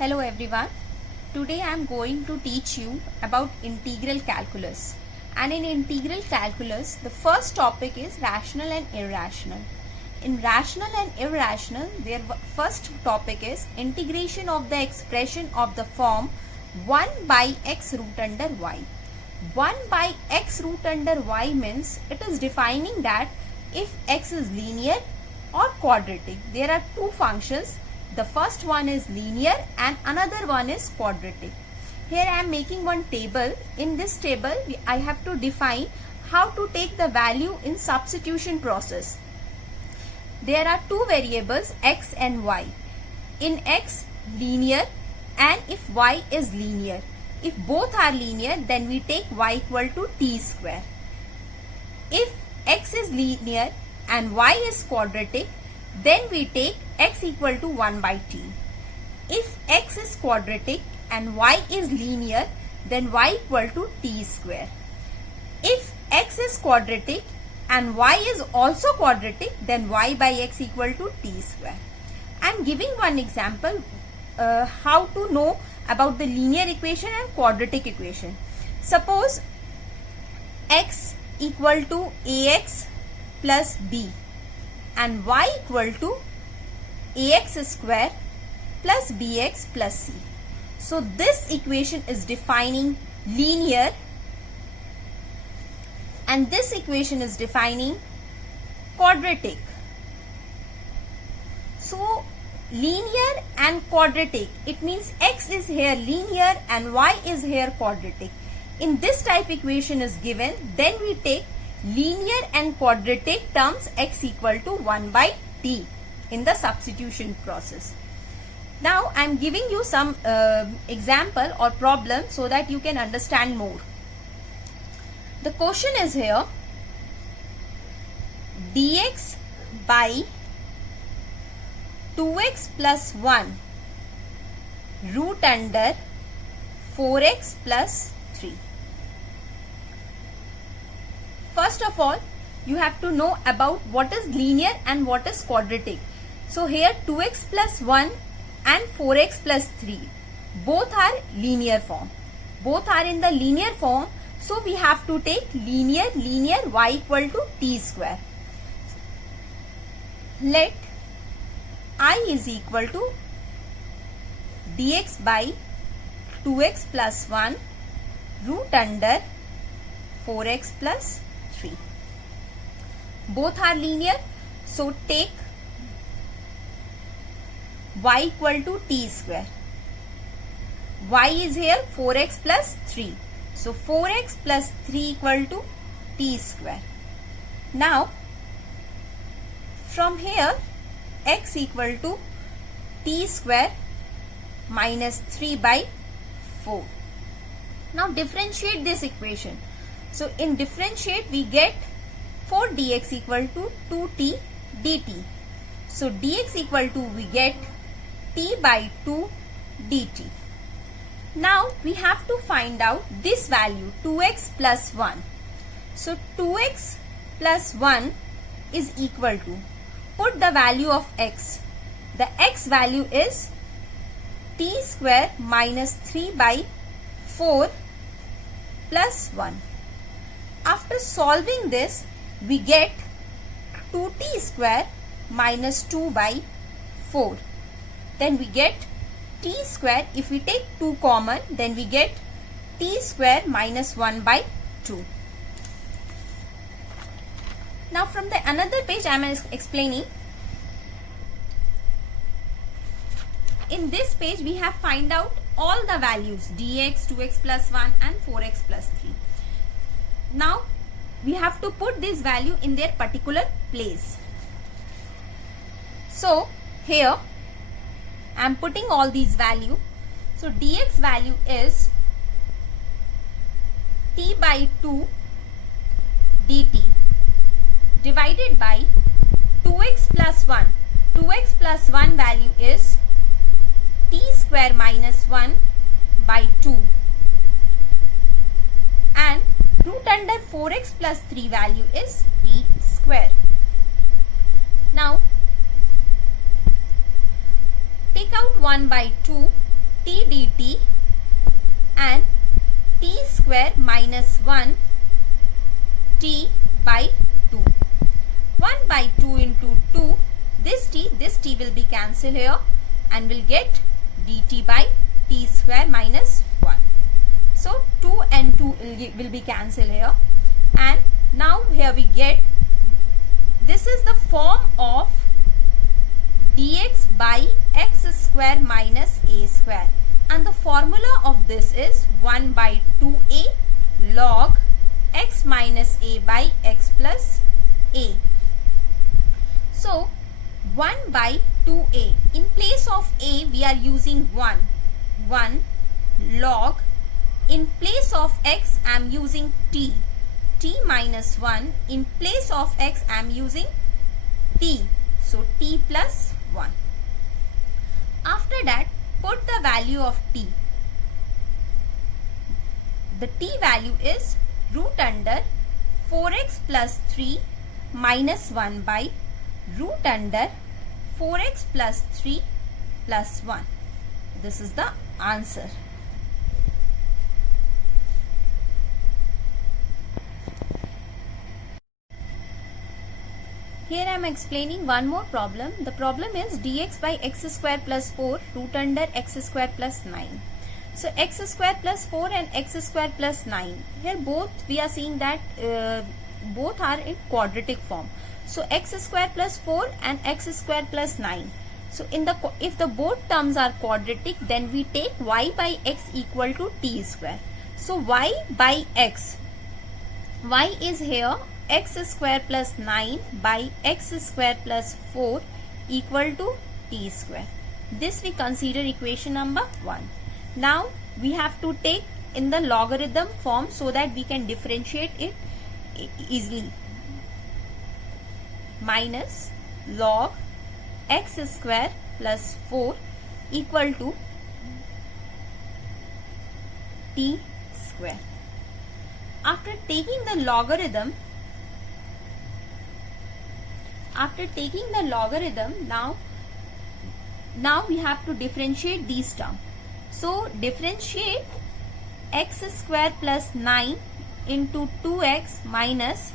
Hello everyone. Today I am going to teach you about integral calculus. And in integral calculus, the first topic is rational and irrational. In rational and irrational, their first topic is integration of the expression of the form 1 by x root under y. 1 by x root under y means it is defining that if x is linear or quadratic. There are two functions. The first one is linear and another one is quadratic. Here I am making one table. In this table, I have to define how to take the value in substitution process. There are two variables x and y. In x, linear, and if y is linear. If both are linear, then we take y equal to t square. If x is linear and y is quadratic, then we take x equal to 1 by t. If x is quadratic and y is linear, then y equal to t square. If x is quadratic and y is also quadratic, then y by x equal to t square. I am giving one example how to know about the linear equation and quadratic equation. Suppose x equal to ax plus b and y equal to ax square plus bx plus c. So this equation is defining linear and this equation is defining quadratic. So linear and quadratic, it means x is here linear and y is here quadratic. In this type equation is given, then we take linear and quadratic terms x equal to 1 by t in the substitution process. Now I am giving you some example or problem so that you can understand more. The question is here, dx by 2x plus 1 root under 4x plus 3. First of all, you have to know about what is linear and what is quadratic. So here 2x plus 1 and 4x plus 3 both are linear form. Both are in the linear form. So we have to take linear y equal to t square. Let I is equal to dx by 2x plus 1 root under 4x plus 3. Both are linear, so take y equal to t square. Y is here 4x plus 3. So 4x plus 3 equal to t square. Now from here x equal to t square minus 3 by 4. Now differentiate this equation. So in differentiate we get 4 dx equal to 2t dt. So dx equal to we get t by 2 dt. Now we have to find out this value 2x plus 1. So 2x plus 1 is equal to, put the value of x. The x value is t square minus 3 by 4 plus 1. After solving this, we get 2t square minus 2 by 4. Then we get t square. If we take 2 common, then we get t square minus 1 by 2. Now from the another page I am explaining. In this page we have find out all the values dx, 2x plus 1 and 4x plus 3. Now we have to put this value in their particular place. So here I am putting all these value. So dx value is t by 2 dt divided by 2x plus 1. 2x plus 1 value is t square minus 1 by 2 and root under 4x plus 3 value is t square. Now take out 1 by 2 t dt and t square minus 1 t by 2. 1 by 2 into 2, this t will be cancelled here and will get dt by t square minus 1. So 2 and 2 will be cancelled here, and now here we get, this is the form of dx by x square minus a square, and the formula of this is 1 by 2a log x minus a by x plus a. So 1 by 2a, in place of a we are using 1 log, in place of x I am using t minus 1, in place of x I am using t, so t plus 1. After that, put the value of t. The t value is root under 4x plus 3 minus 1 by root under 4x plus 3 plus 1. This is the answer. Here I am explaining one more problem. The problem is dx by x square plus 4 root under x square plus 9. So x square plus 4 and x square plus 9. Here both we are seeing that both are in quadratic form. So x square plus 4 and x square plus 9. So if the both terms are quadratic, then we take y by x equal to t square. So y by x, y is here x square plus 9 by x square plus 4 equal to t square. This we consider equation number 1. Now we have to take in the logarithm form so that we can differentiate it easily. Minus log x square plus 4 equal to t square. After taking the logarithm, now we have to differentiate these terms. So differentiate x square plus 9 into 2x minus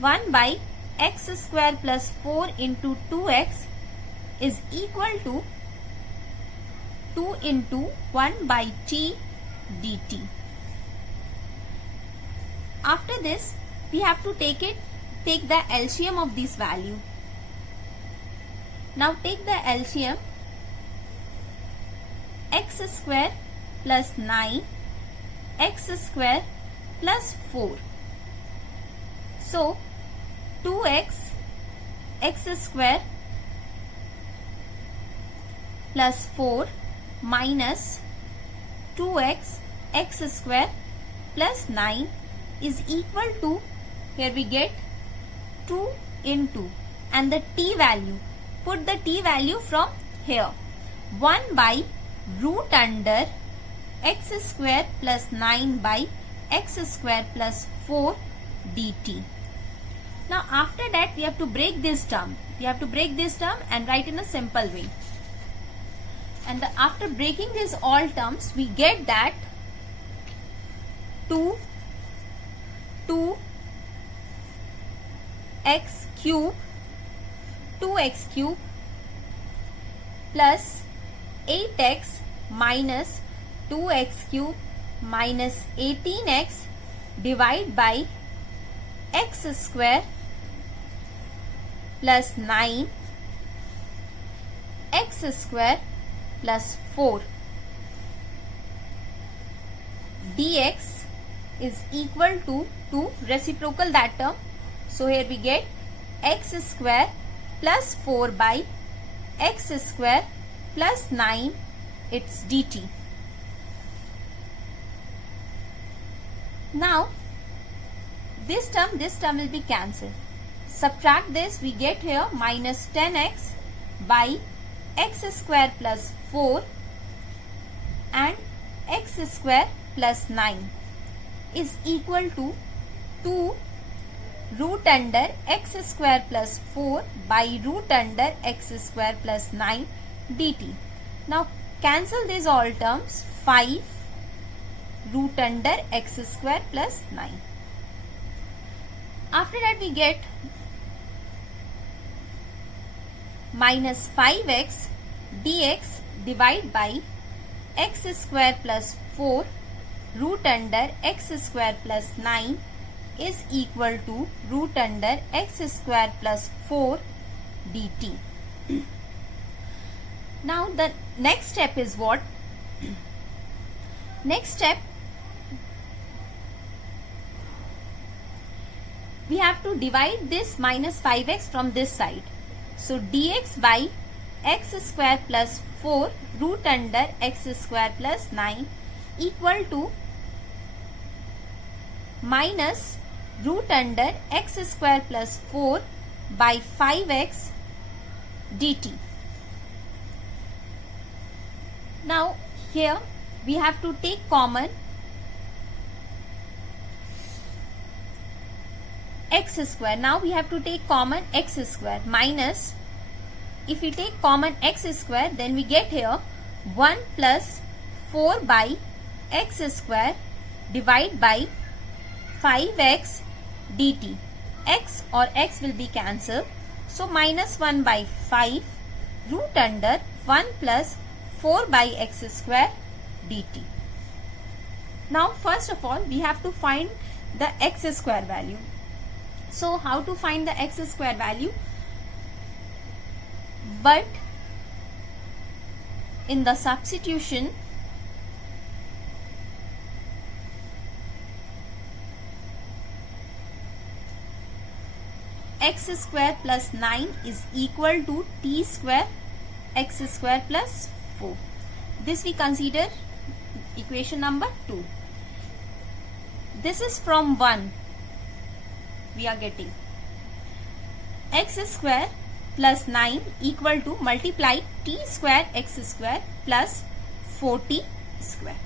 1 by x square plus 4 into 2x is equal to 2 into 1 by t dt. After this, we have to take the LCM of this value. Now take the LCM. X square plus 9, x square plus 4. So 2x x square plus 4 minus 2x x square plus 9 is equal to, here we get 2 into, and the t value, put the t value from here, 1 by root under x square plus 9 by x square plus 4 dt. Now after that we have to break this term. And write in a simple way. And after breaking these all terms, we get that 2x cube plus 8x minus 2x cube minus 18x divided by x square plus 9 x square plus 4 dx is equal to reciprocal that term. So here we get x square plus 4 by x square plus 9, its dt. Now this term will be cancelled. Subtract this, we get here minus 10x by x square plus 4 and x square plus 9 is equal to 2 root under x square plus 4 by root under x square plus 9 dt. Now Cancel these all terms. 5 root under x square plus 9. After that we get minus 5x dx divided by x square plus 4 root under x square plus 9 is equal to root under x square plus 4 dt. Now the next step is what? Next step, we have to divide this minus 5x from this side. So dx by x square plus 4 root under x square plus 9 equal to minus root under x square plus 4 by 5x dt. Now here we have to take common x square. Now we have to take common x square minus, if we take common x square, then we get here 1 plus 4 by x square divided by 5x dt. X or x will be cancelled. So minus 1 by 5 root under 1 plus 4 by x square dt. Now first of all we have to find the x square value. So how to find the x square value? But in the substitution, x square plus 9 is equal to t square x square plus 4. This we consider equation number 2. This is from 1. We are getting x square plus 9 equal to multiply t square x square plus 4t square.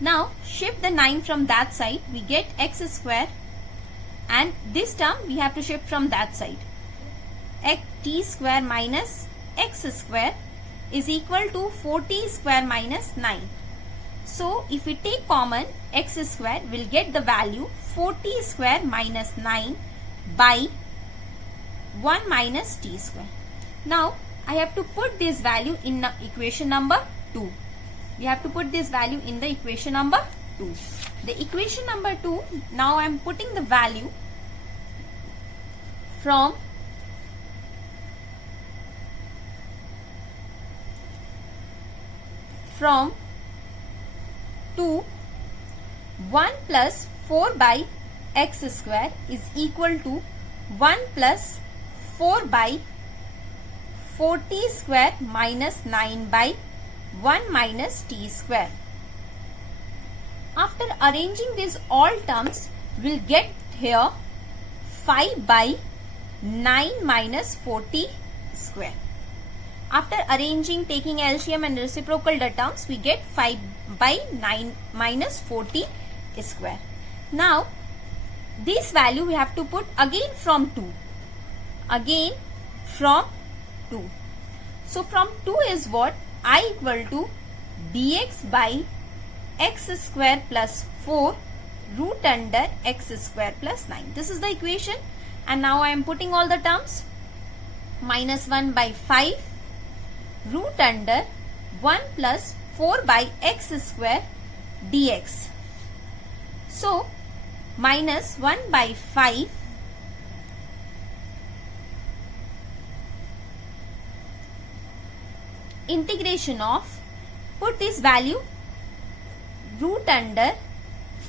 Now shift the 9 from that side, we get x square, and this term we have to shift from that side. T square minus x square is equal to 4t square minus 9. So if we take common x square, we'll get the value 4t square minus 9 by 1 minus t square. Now I have to put this value in equation number 2. We have to put this value in the equation number 2. The equation number 2, now I am putting the value from from 2, 1 plus 4 by x square is equal to 1 plus 4 by 4t square minus 9 by 1 minus t square. After arranging these all terms, we'll get here 5 by 9 minus 4t square. After arranging, taking LCM and reciprocal the terms, we get 5 by 9 minus 4t square. Now this value we have to put again from 2. Again from 2. So from 2 is what? I equal to dx by x square plus 4 root under x square plus 9. This is the equation, and now I am putting all the terms. Minus 1 by 5 root under 1 plus 4 by x square dx. So minus 1 by 5 integration of, put this value, root under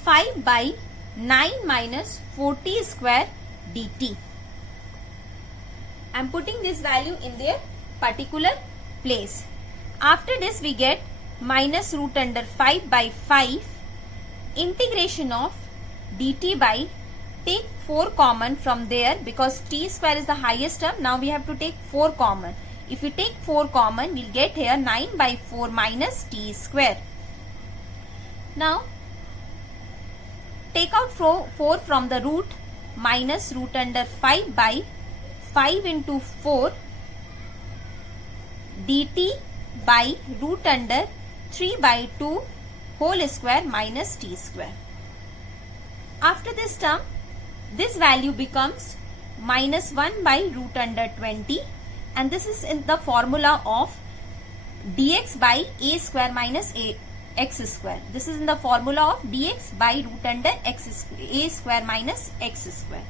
5 by 9 minus 4t square dt. I am putting this value in their particular place. After this we get minus root under 5 by 5 integration of dt by, take 4 common from there because t square is the highest term. Now we have to take 4 common. If we take 4 common, we'll get here 9 by 4 minus t square. Now take out 4 from the root, minus root under 5 by 5 into 4 dt by root under 3 by 2 whole square minus t square. After this term, this value becomes minus 1 by root under 20, and this is in the formula of dx by a square minus x square. This is in the formula of dx by root under a square minus x square.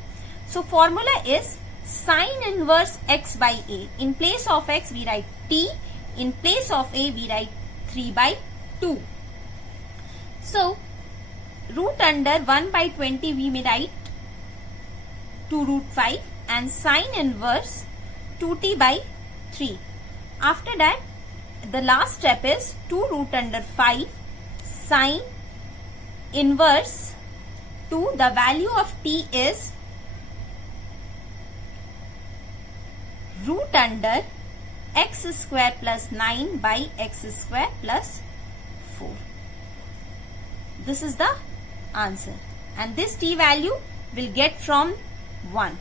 So formula is sine inverse x by a. In place of x we write t, in place of a we write 3 by 2. So root under 1 by 20 we may write 2 root 5 and sine inverse 2t by 3. After that, the last step is 2 root under 5 sine inverse 2. The value of t is root under x square plus 9 by x square plus 4. This is the answer, and this t value will get from 1.